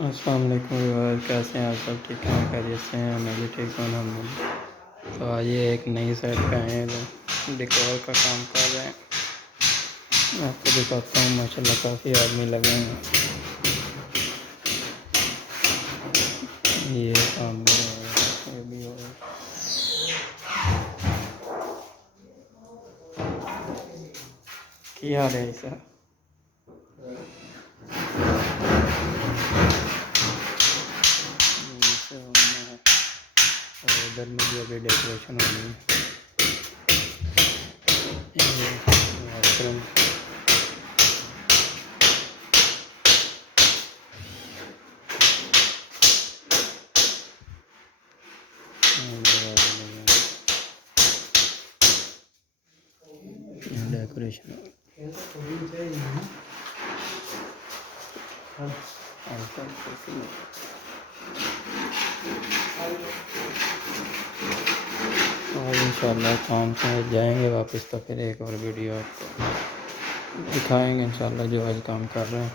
अस्सलाम वालेकुम व्यूअर्स, कैसे हैं आप सब? ठीक हैं, खैरियत से हैं? मैं भी ठीक हूँ अल्हम्दुलिल्लाह। तो आज ये एक नई साइट पे आए हैं जो डेकोर का काम कर रहे हैं। आपको दिखाता हूँ, माशाल्लाह काफ़ी आदमी लगे हैं। ये काम भी हो रहा है, ये भी हो रहा है। क्या हाल है सर? और इधर में भी अभी डेकोरेशन हो रही है। ये वॉशरूम डेकोरेशन और इंशाल्लाह काम से जाएंगे वापस तो फिर एक और वीडियो आपको दिखाएंगे इंशाल्लाह जो आज काम कर रहे हैं।